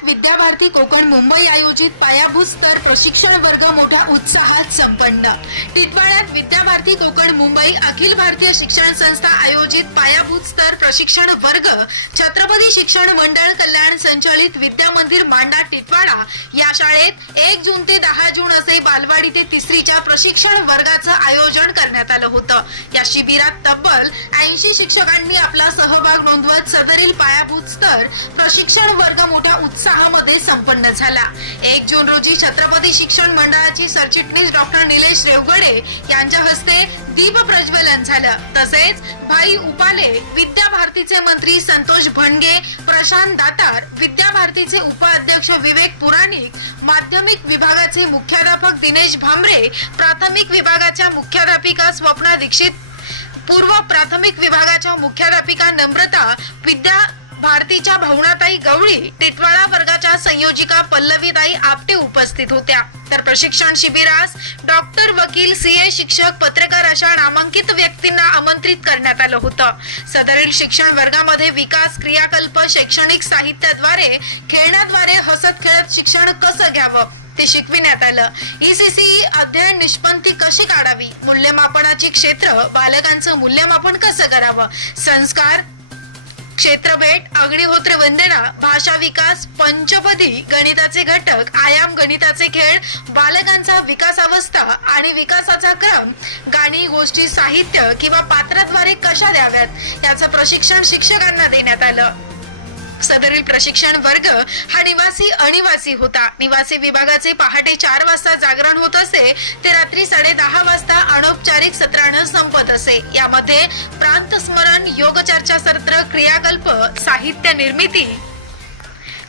टिटवाळ्यात विद्याभारती कोकण मुंबई आयोजित पायाभूत स्तर प्रशिक्षण वर्ग मोठ्या उत्साहात संपन्न. टिटवाळ्यात विद्याभारती कोकण मुंबई अखिल भारतीय शिक्षण संस्था आयोजित पायाभूत स्तर प्रशिक्षण वर्ग छत्रपती शिक्षण मंडळ कल्याण संचालित विद्या मंदिर मांडा टिटवाळा या शाळेत एक जून ते दहा जून असे बालवाडी ते तिसरीच्या प्रशिक्षण वर्गाचं आयोजन करण्यात आलं होतं. या शिबिरात तब्बल ऐंशी शिक्षकांनी आपला सहभाग नोंदवत सदरील पायाभूत स्तर प्रशिक्षण वर्ग सहा मध्ये संपन्न झाला. एक जून रोजी छत्रपती शिक्षण मंडळाची सरचिटणीस डॉक्टर निलेश रेवगडे यांच्या हस्ते दीप प्रज्वलन झालं. तसेच भाई उपाले विद्या भारतीचे मंत्री संतोष भणगे प्रशांत दातार विद्या भारतीचे उपाध्यक्ष विवेक पुराणिक माध्यमिक विभागाचे मुख्याध्यापक दिनेश भांबरे प्राथमिक विभागाच्या मुख्याध्यापिका स्वप्ना दीक्षित पूर्व प्राथमिक विभागाच्या मुख्याध्यापिका नम्रता विद्या भारतीच्या भवनाताई गवळी टिटवाळा वर्गाच्या संयोजिका पल्लवीताई आपटे उपस्थित होत्या. तर प्रशिक्षण शिबिरास डॉक्टर वकील सीए शिक्षक पत्रकार अशा नामांकित व्यक्तींना आमंत्रित करण्यात आलं होतं. सदरील शिक्षण वर्गामध्ये विकास क्रियाकल्प शैक्षणिक साहित्याद्वारे खेळण्याद्वारे हसत खेळत शिक्षण कसं घ्यावं ते शिकविण्यात आलं. ईसीसी अध्ययन निष्पत्ती कशी काढावी? मूल्यमापनाची क्षेत्र बालकांचं मूल्यमापन कसं करावं? संस्कार क्षेत्रभेट अग्निहोत्र वंदना भाषा विकास पंचपदी गणिताचे घटक आयाम गणिताचे खेळ बालकांचा विकासावस्था आणि विकासाचा क्रम गाणी गोष्टी साहित्य किंवा पात्राद्वारे कशा द्याव्यात याचं प्रशिक्षण शिक्षकांना देण्यात आलं. सदरील प्रशिक्षण वर्ग हा निवासी अनिवासी होता. निवासी विभागाचे पहाटे चार वाजता जागरण होत असे ते रात्री साडे दहा वाजता अनौपचारिक सत्रानं संपत असे. यामध्ये प्रांत स्मरण योग चर्चा सत्र क्रियाकल्प साहित्य निर्मिती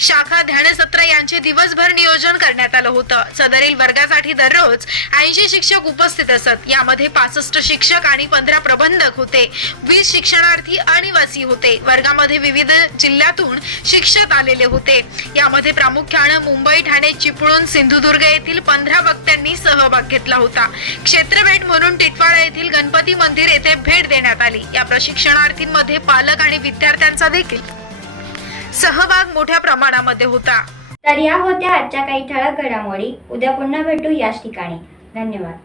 शाखा ध्यानसत्र यांचे दिवसभर नियोजन करण्यात आलं होतं. सदरील वर्गासाठी दररोज ऐंशी शिक्षक उपस्थित असत. यामध्ये पासष्ट शिक्षक आणि पंधरा प्रबंधक होते. वीस शिक्षणार्थी अनिवासी होते. वर्गामध्ये विविध जिल्ह्यातून शिक्षक आलेले होते. यामध्ये प्रामुख्यानं मुंबई ठाणे चिपळूण सिंधुदुर्ग येथील पंधरा वक्त्यांनी सहभाग घेतला होता. क्षेत्रभेट म्हणून टिटवाळा येथील गणपती मंदिर येथे भेट देण्यात आली. या प्रशिक्षणार्थींमध्ये पालक आणि विद्यार्थ्यांचा देखील सहभाग मोठ्या प्रमाणामध्ये होता. तर या होत्या आजच्या काही ठळक घडामोडी. उद्या पुन्हा भेटू याच ठिकाणी. धन्यवाद.